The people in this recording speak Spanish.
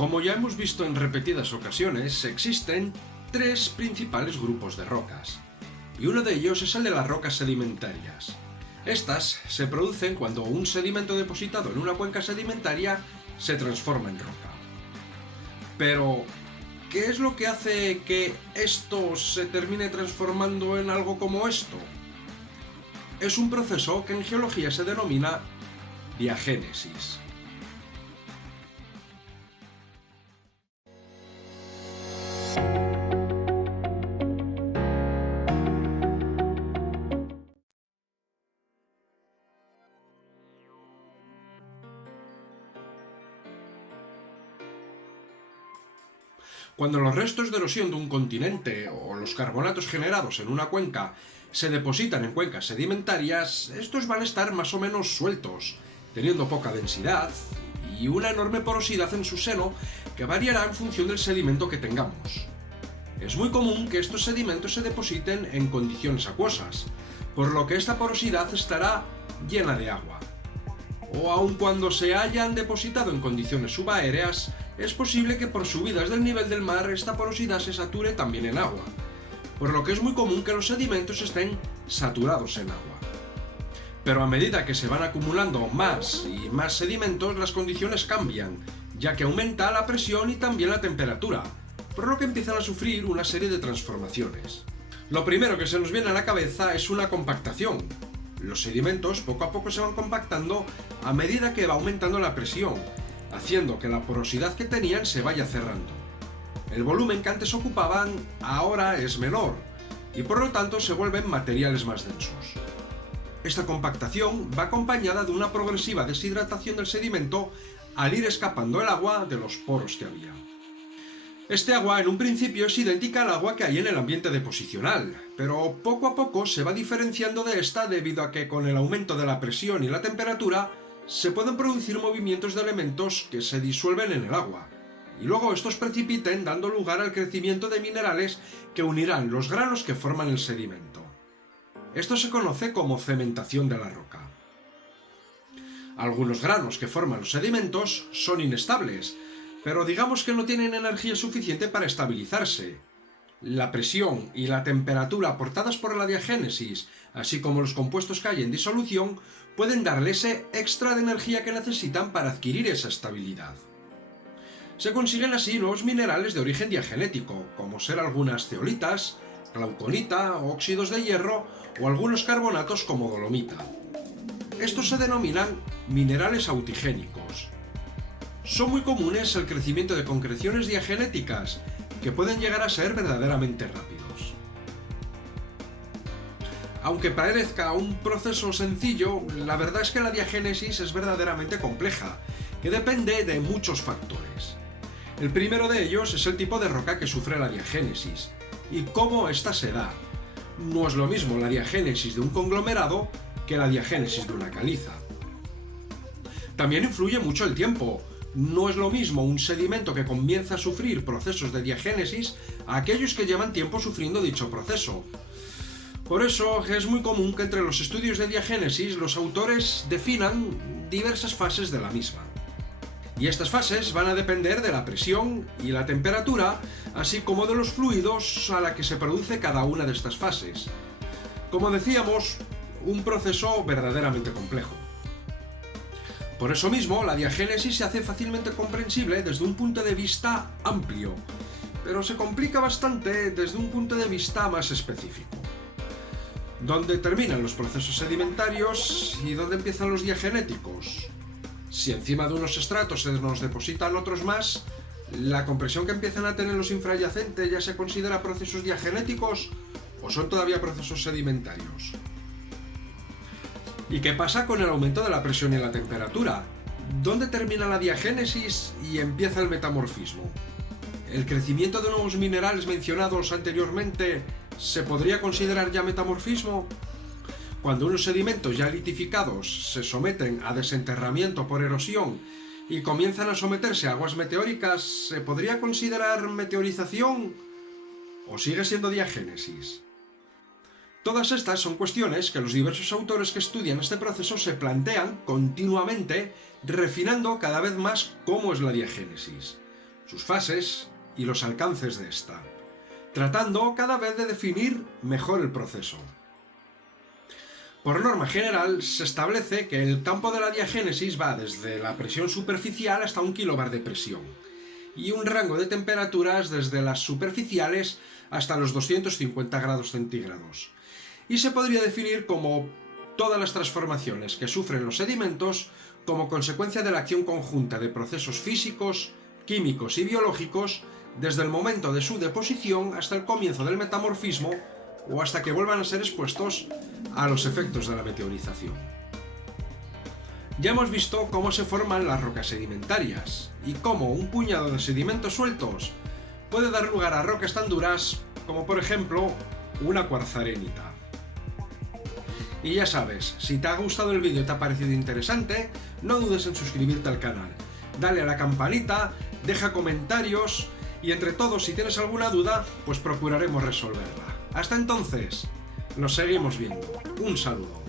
Como ya hemos visto en repetidas ocasiones, existen tres principales grupos de rocas, y uno de ellos es el de las rocas sedimentarias. Estas se producen cuando un sedimento depositado en una cuenca sedimentaria se transforma en roca. Pero, ¿qué es lo que hace que esto se termine transformando en algo como esto? Es un proceso que en geología se denomina diagénesis. Cuando los restos de erosión de un continente o los carbonatos generados en una cuenca se depositan en cuencas sedimentarias, estos van a estar más o menos sueltos, teniendo poca densidad y una enorme porosidad en su seno que variará en función del sedimento que tengamos. Es muy común que estos sedimentos se depositen en condiciones acuosas, por lo que esta porosidad estará llena de agua. O aun cuando se hayan depositado en condiciones subaéreas, es posible que por subidas del nivel del mar esta porosidad se sature también en agua, por lo que es muy común que los sedimentos estén saturados en agua. Pero a medida que se van acumulando más y más sedimentos, las condiciones cambian, ya que aumenta la presión y también la temperatura, por lo que empiezan a sufrir una serie de transformaciones. Lo primero que se nos viene a la cabeza es una compactación. Los sedimentos poco a poco se van compactando a medida que va aumentando la presión, haciendo que la porosidad que tenían se vaya cerrando. El volumen que antes ocupaban ahora es menor, y por lo tanto se vuelven materiales más densos. Esta compactación va acompañada de una progresiva deshidratación del sedimento al ir escapando el agua de los poros que había. Este agua en un principio es idéntica al agua que hay en el ambiente deposicional, pero poco a poco se va diferenciando de esta debido a que con el aumento de la presión y la temperatura se pueden producir movimientos de elementos que se disuelven en el agua, y luego estos precipiten dando lugar al crecimiento de minerales que unirán los granos que forman el sedimento. Esto se conoce como cementación de la roca. Algunos granos que forman los sedimentos son inestables, pero digamos que no tienen energía suficiente para estabilizarse. La presión y la temperatura aportadas por la diagénesis, así como los compuestos que hay en disolución, pueden darle ese extra de energía que necesitan para adquirir esa estabilidad. Se consiguen así nuevos minerales de origen diagenético, como ser algunas zeolitas, glauconita, óxidos de hierro o algunos carbonatos como dolomita. Estos se denominan minerales autigénicos. Son muy comunes el crecimiento de concreciones diagenéticas, que pueden llegar a ser verdaderamente rápidos. Aunque parezca un proceso sencillo, la verdad es que la diagénesis es verdaderamente compleja, que depende de muchos factores. El primero de ellos es el tipo de roca que sufre la diagénesis, y cómo ésta se da. No es lo mismo la diagénesis de un conglomerado que la diagénesis de una caliza. También influye mucho el tiempo. No es lo mismo un sedimento que comienza a sufrir procesos de diagénesis a aquellos que llevan tiempo sufriendo dicho proceso. Por eso es muy común que entre los estudios de diagénesis los autores definan diversas fases de la misma. Y estas fases van a depender de la presión y la temperatura, así como de los fluidos a la que se produce cada una de estas fases. Como decíamos, un proceso verdaderamente complejo. Por eso mismo, la diagénesis se hace fácilmente comprensible desde un punto de vista amplio, pero se complica bastante desde un punto de vista más específico. ¿Dónde terminan los procesos sedimentarios y dónde empiezan los diagenéticos? Si encima de unos estratos se nos depositan otros más, ¿la compresión que empiezan a tener los infrayacentes ya se considera procesos diagenéticos o son todavía procesos sedimentarios? ¿Y qué pasa con el aumento de la presión y la temperatura? ¿Dónde termina la diagénesis y empieza el metamorfismo? ¿El crecimiento de nuevos minerales mencionados anteriormente se podría considerar ya metamorfismo? Cuando unos sedimentos ya litificados se someten a desenterramiento por erosión y comienzan a someterse a aguas meteóricas, ¿se podría considerar meteorización o sigue siendo diagénesis? Todas estas son cuestiones que los diversos autores que estudian este proceso se plantean continuamente, refinando cada vez más cómo es la diagénesis. sus fases y los alcances de esta, tratando cada vez de definir mejor el proceso. Por norma general, se establece que el campo de la diagénesis va desde la presión superficial hasta 1 kbar de presión, y un rango de temperaturas desde las superficiales hasta los 250 grados centígrados, y se podría definir como todas las transformaciones que sufren los sedimentos como consecuencia de la acción conjunta de procesos físicos, químicos y biológicos desde el momento de su deposición hasta el comienzo del metamorfismo o hasta que vuelvan a ser expuestos a los efectos de la meteorización. Ya hemos visto cómo se forman las rocas sedimentarias y cómo un puñado de sedimentos sueltos puede dar lugar a rocas tan duras como por ejemplo una cuarzarenita. Y ya sabes, si te ha gustado el vídeo y te ha parecido interesante, no dudes en suscribirte al canal, dale a la campanita, deja comentarios y entre todos, si tienes alguna duda, pues procuraremos resolverla. Hasta entonces, nos seguimos viendo. Un saludo.